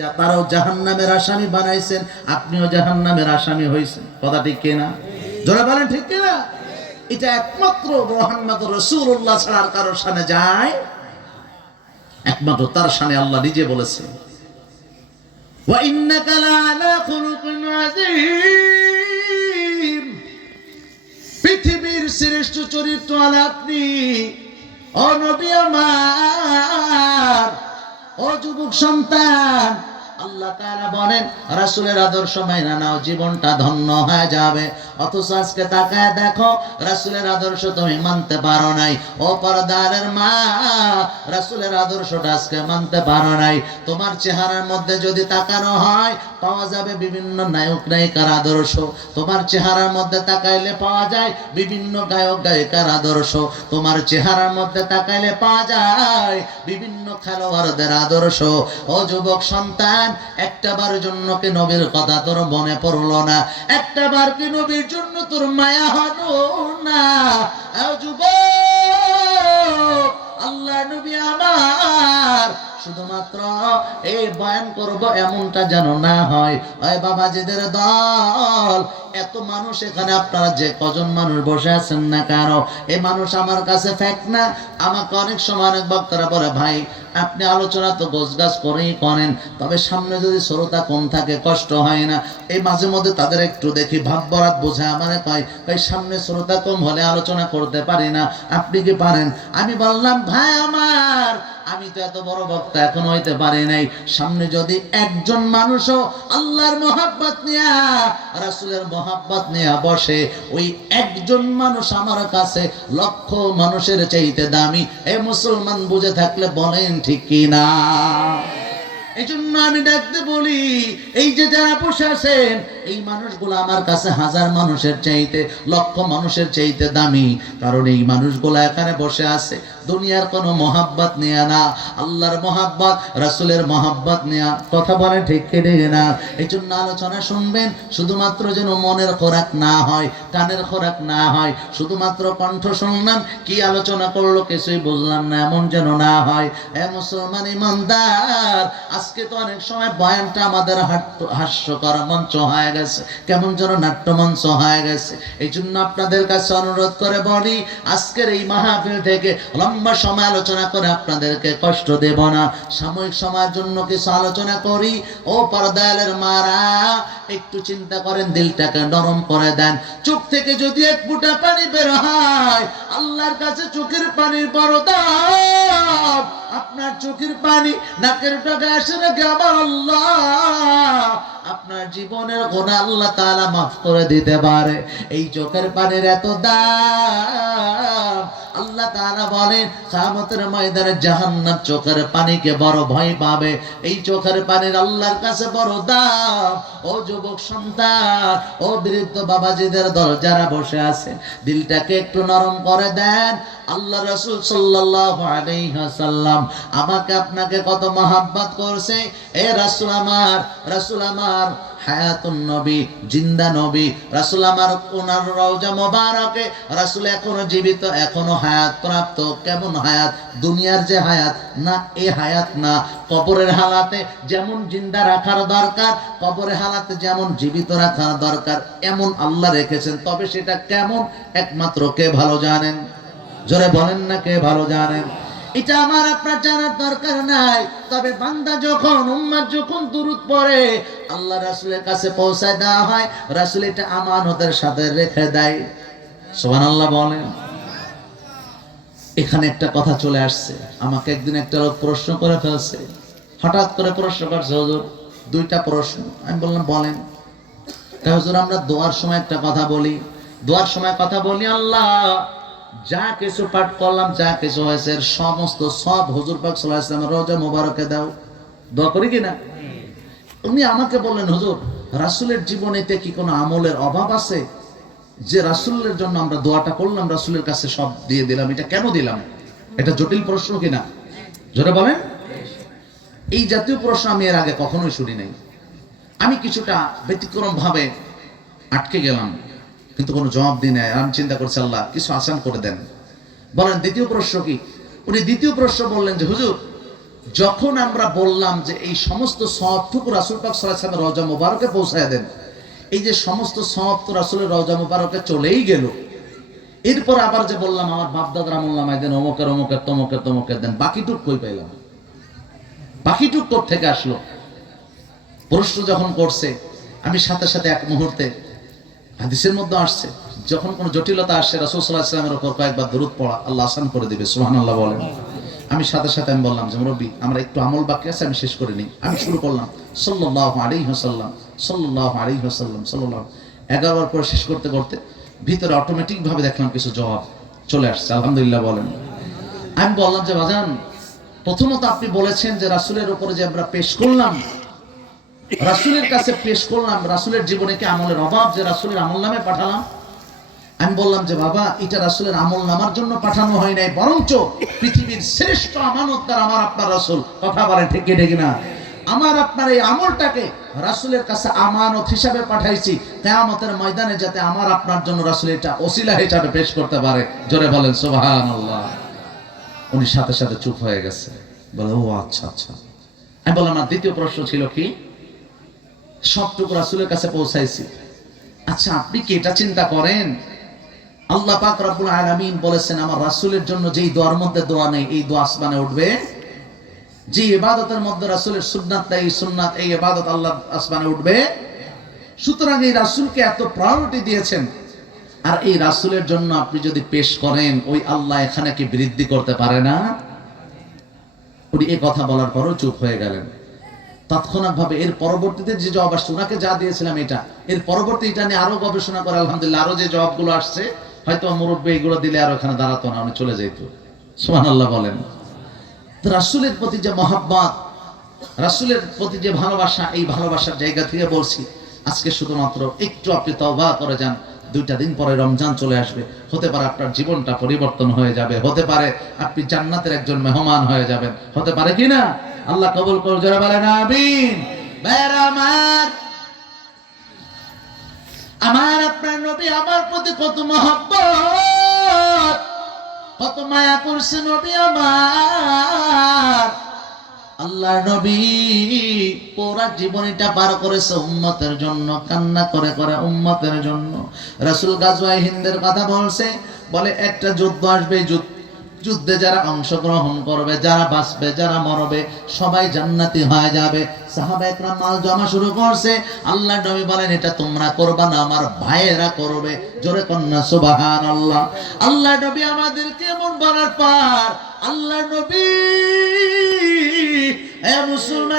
যা তারাও জাহান্নামের আসামি বানাইছেন, আপনিও জাহান্নামের আসামি হয়েছেন। কথা ঠিক কিনা? জোরে বলেন ঠিক কিনা? এটা একমাত্র মুহাম্মদ রাসূলুল্লাহ ছাড়া আর কারোর সামনে যায়, একমাত্র তার সামনে আল্লাহ নিজে বলেছেন, ওয়া ইন্নাকা লাআলা খুলুকিন আযীম। পৃথিবীর শ্রেষ্ঠ চরিত্রওয়ালা আপনি, ও নবী আমার, ও যুবক সন্তান। আল্লাহ তাআলা বলেন রাসূলের আদর্শ মাইনা নাও, জীবনটা ধন্য হয়ে যাবে। অথচ আজকে তাকায় দেখো, রাসূলের আদর্শ তুমি মানতে পারো নাই। ও পর্দারের মা, রাসূলের আদর্শটা আজকে মানতে পারো নাই। তোমার চেহারার মধ্যে যদি তাকানো হয়, পাওয়া যাবে বিভিন্ন নায়ক নায়িকার আদর্শ। তোমার চেহারার মধ্যে তাকাইলে পাওয়া যায় বিভিন্ন গায়ক গায়িকার আদর্শ। তোমার চেহারার মধ্যে তাকাইলে পাওয়া যায় বিভিন্ন খেলোয়াড়দের আদর্শ। ও যুবক সন্তান, একটাবার জন্য কি নবীর কথা তোর মনে পড়লো না? একটাবার কি নবীর জন্য তোর মায়া হলো না? ও যুবক, আল্লাহ নবী আমার শুধুমাত্র এই বয়ান করব এমনটা যেন না হয়। ওই বাবাজিদের দল, এত মানুষ এখানে, আপনারা যে কজন মানুষ বসে আছেন না কেন, এই মানুষ আমার কাছে ফেক না। আমাকে অনেক সময় অনেক বক্তারা বলে, ভাই আপনি আলোচনা তো গোছগাছ করেই করেন, তবে সামনে যদি শ্রোতা কম থাকে কষ্ট হয় না? এই মাঝে মধ্যে তাদের একটু দেখি ভাব বরাত বোঝা, মানে কয় সামনে শ্রোতা কম হলে আলোচনা করতে পারি না, আপনি কি পারেন? আমি বললাম, ভাই আমার, আমি তো এত বড় বক্তা এখন হইতে পারি নাই। সামনে যদি একজন মানুষও আল্লাহর মহব্বত নিয়া, রাসূলের মহব্বত নিয়া বসে, ওই একজন মানুষ আমার কাছে লক্ষ মানুষের চাইতে দামি। এ মুসলমান বুঝে থাকলে বলেন ঠিক কি না? এই জন্য আমি ডাকতে বলি, এই যে যারা বসে আছেন, এই মানুষগুলো আমার কাছে হাজার মানুষের চাইতে, লক্ষ মানুষের চাইতে দামি। কারণ এই মানুষগুলো এখানে বসে আছে দুনিয়ার কোনো মহাব্বত নিয়ে না, আল্লাহর মহাব্বত, রাসূলের মহাব্বত নিয়ে। কথা বলে ঠিক কেটে না? এই জন্য আলোচনা শুনবেন, শুধুমাত্র যেন মনের খোরাক না হয়, কানের খোরাক না হয়। শুধুমাত্র কণ্ঠ শুনলাম, কি আলোচনা করলো কিছুই বুঝলাম না, এমন যেন না হয়। এ মুসলমান ইমানদার, আজকে তো অনেক সময় বয়ানটা আমাদের হাস্যকর মঞ্চ হয়ে গেছে, কেমন যেন নাট্য মঞ্চ হয়ে গেছে। এই জন্য আপনাদের কাছে অনুরোধ করে বলি, আজকের এই মাহফিল থেকে লম্বা সময় আলোচনা করে আপনাদেরকে কষ্ট দেব না। সাময়িক সময়ের জন্য কিছু আলোচনা করি। ও পর্দালের মারা, একটু চিন্তা করেন, দিলটাকে নরম করে দেন। চোখ থেকে যদি এক ফোঁটা পানি বের হয়, আল্লাহর কাছে চোখের পানির বড় দাম। আপনার চোখের পানি নাকের টাকা আসে নাকি আমার আল্লাহ আপনার জীবনের গুনাহ আল্লাহ তাআলা মাফ করে দিতে পারে। এই চোখের পানির এত দাম, আল্লাহ তাআলা বলেন কিয়ামতের ময়দানে জাহান্নাম চোখের পানিকে বড় ভয় পাবে। এই চোখের পানির আল্লাহর কাছে বড় দাম। ও যুবক সন্তান, ও বৃদ্ধ বাবাজিদের দল যারা বসে আছেন, দিলটাকে একটু নরম করে দেন। আল্লাহ রাসূল সাল্লাল্লাহু আলাইহি ওয়াসাল্লাম আমাকে আপনাকে কত মহব্বত করছে। এ রাসূল আমার, রাসূল আমার হায়াতুন নবী, জিন্দা নবী, রাসূল আমার, ওনার রওজা মোবারকে রাসূল এখনো জীবিত, এখনো হায়াত প্রাপ্ত। কেমন হায়াত? দুনিয়ার যে হায়াত না, এই হায়াত না। কবরের হালাতে যেমন জিন্দা রাখার দরকার, কবরের হালাতে যেমন জীবিত রাখার দরকার, এমন আল্লাহ রেখেছেন। তবে সেটা কেমন একমাত্র কে ভালো জানেন? জোরে বলেন না, কে ভালো জানেন? এটা আমার আপনার জানার দরকার নাই। তবে বান্দা যখন, উম্মত যখন দুরূদ পড়ে, আল্লাহ রাসূলের কাছে পৌঁছায় দেওয়া হয়, রাসূল এটা আমানতের সাথে রেখে দেয়। সুবহানাল্লাহ বলেন। এখানে একটা কথা চলে আসছে, আমাকে একদিন একটা লোক প্রশ্ন করে ফেলছে, হঠাৎ করে প্রশ্ন করছে, হুজুর দুইটা প্রশ্ন। আমি বললাম বলেন। হুজুর আমরা দোয়ার সময় একটা কথা বলি, দোয়ার সময় কথা বলি, আল্লাহ যা কিছু পাঠ করলাম, যা কিছু হয়েছে সমস্ত সব হুজুর পাক সাল্লাল্লাহু আলাইহি ওয়াসাল্লামের রওজা মোবারকে দাও। দোয়া করি কিনা? উনি আমাকে বললেন, হুজুর রাসূলের জীবনেতে কি কোনো আমলের অভাব আছে যে রাসূলের জন্য আমরা দোয়াটা করলাম, রাসূলের কাছে সব দিয়ে দিলাম? এটা কেন দিলাম? এটা জটিল প্রশ্ন কিনা? জোরে বলেন। এই জাতীয় প্রশ্ন আমি এর আগে কখনোই শুনি নাই। আমি কিছুটা ব্যতিক্রম ভাবে আটকে গেলাম, কিন্তু কোনো জবাব দিই নাই। আমি চিন্তা করছি, আল্লাহ কিছু আসান করে দেন। বলেন দ্বিতীয় প্রশ্ন কি? উনি দ্বিতীয় প্রশ্ন বললেন যে হুজুর যখন আমরা বললাম যে এই সমস্ত সওয়াবটুকু রাসূল পাক সাল্লাল্লাহু আলাইহি ওয়াসাল্লামের রওজা মুবারকে পৌঁছায় দেন, এই যে সমস্ত সওয়াব তো রাসূলের রওজা মুবারকে চলেই গেল, এরপর আবার যে বললাম আমার বাপদাদার আমলনামায় দেন, অমুকের অমুকের তমুকের তমুকের দেন, বাকিটুক কই পাইলাম? বাকিটুক কোথা থেকে আসলো? প্রশ্ন যখন করছে, আমি সাথে সাথে এক মুহূর্তে, হাদিসের মধ্যে আসছে, যখন কোনো জটিলতা আসে রাসূল সাল্লাল্লাহু আলাইহি ওয়াসাল্লামের উপর কয়েকবার দরুদ পড়া, আল্লাহ আসান করে দিবে, সুবহানাল্লাহ বলেন। আমি সাথে সাথে আমি বললাম যে মুরব্বী, আমরা একটু আমল বাকি আছে, আমি শেষ করে নিই। আমি শুরু করলাম সাল্লাল্লাহু আলাইহি ওয়াসাল্লাম, সাল্লাল্লাহু আলাইহি ওয়াসাল্লাম, সাল্লাল্লাহু। 11 বার পরে শেষ করতে করতে ভিতরে অটোমেটিক ভাবে দেখলাম কিছু জবাব চলে আসছে, আলহামদুলিল্লাহ বলেন। আমি বললাম যে বাজান, প্রথমত আপনি বলেছেন যে রাসূলের উপরে যে আমরা পেশ করলাম, রাসূলের কাছে পেশ করলাম, রাসূলের জীবনে কি আমলের অভাব যে রাসূলের আমল নামে পাঠালাম? আমি বললাম যে বাবা, এটা রাসূলের আমল নামার জন্য পাঠানো হয় নাই, বরঞ্চ পৃথিবীর শ্রেষ্ঠ আমানতদার আমার আপনার রাসূল, কথা বলেন ঠিক কি ঠিক না? আমার আপনার এই আমলটাকে রাসূলের কাছে আমানত হিসাবে পাঠাইছি, কিয়ামতের ময়দানে যাতে আমার আপনার জন্য রাসূল এটা ওসিলা হিসাবে পেশ করতে পারে। জোরে বলেন সুবহানাল্লাহ। উনি সাথে সাথে চুপ হয়ে গেছে, বলে ও আচ্ছা আচ্ছা। আমি বললাম আমার দ্বিতীয় প্রশ্ন ছিল কি, সবটুকু রাসূলের কাছে পৌঁছাইছি, আচ্ছা আপনি কি এটা চিন্তা করেন আল্লাহ পাক রব্বুল আলামিন বলেছেন আমার রাসূলের জন্য যেই দোয়ার মধ্যে দোয়া নেই, এই দোয়া আসমানে উঠবে, যে ইবাদতের মধ্যে রাসূলের সুন্নাত নেই, এই সুন্নাত, এই ইবাদত আল্লাহ আসমানে উঠবে। সুতরাং এই রাসূলকে এত প্রায়োরিটি দিয়েছেন, আর এই রাসূলের জন্য আপনি যদি পেশ করেন, ওই আল্লাহ এখানে কি বৃদ্ধি করতে পারে না? উনি এই কথা বলার পরও চুপ হয়ে গেলেন। তৎক্ষণাৎ ভাবে এর পরবর্তীতে যে জবাব আসছে, ওনাকে যা দিয়েছিলাম এটা, এর পরবর্তী এটা নিয়ে আরো গবেষণা করে আলহামদুলিল্লাহ আরো যে জবাবগুলো আসছে, হয়তো মুরব্বী এগুলো দিলে আর ওখানে দাঁড়াতো না, উনি চলে যেত। সুবহানাল্লাহ বলেন। রাসূলের প্রতি যে মহব্বত, রাসূলের প্রতি যে ভালোবাসা, এই ভালোবাসার জায়গা থেকে বলছি, আজকে শুধুমাত্র একটু আপনি তওবা করে যান, 2টা দিন পরে রমজান চলে আসবে, হতে পারে আপনার জীবনটা পরিবর্তন হয়ে যাবে, হতে পারে আপনি জান্নাতের একজন মেহমান হয়ে যাবেন, হতে পারে কি না? আল্লাহ কবুল করুন, জোরে বলেন আমিন। ভাইরা আমার, আমার আপনার নবী আমার প্রতি কত মহব্বত, কত মায়া করছে নবী আমার। আল্লাহর নবী পুরা জীবনীটা পার করেছে উম্মতের জন্য, কান্না করে করে উম্মতের জন্য। রাসূল গাজওয়ায়ে হিন্দের কথা বলছে, বলে একটা যুদ্ধ আসবে, যুদ্ধে যারা অংশগ্রহণ করবে, যারা বাঁচবে, যারা মরবে, সবাই জান্নাতি হয়ে যাবে। সাহাবায়ে কেরাম মাল জমা শুরু করছে। আল্লাহর নবী বলেন এটা তোমরা করবা না, আমার ভাইয়েরা করবে। জোরে কন্যা সুবহানাল্লাহ। আল্লাহর নবী আমাদেরকে এমন বলার পর আল্লাহর নবী, এ মুসলমান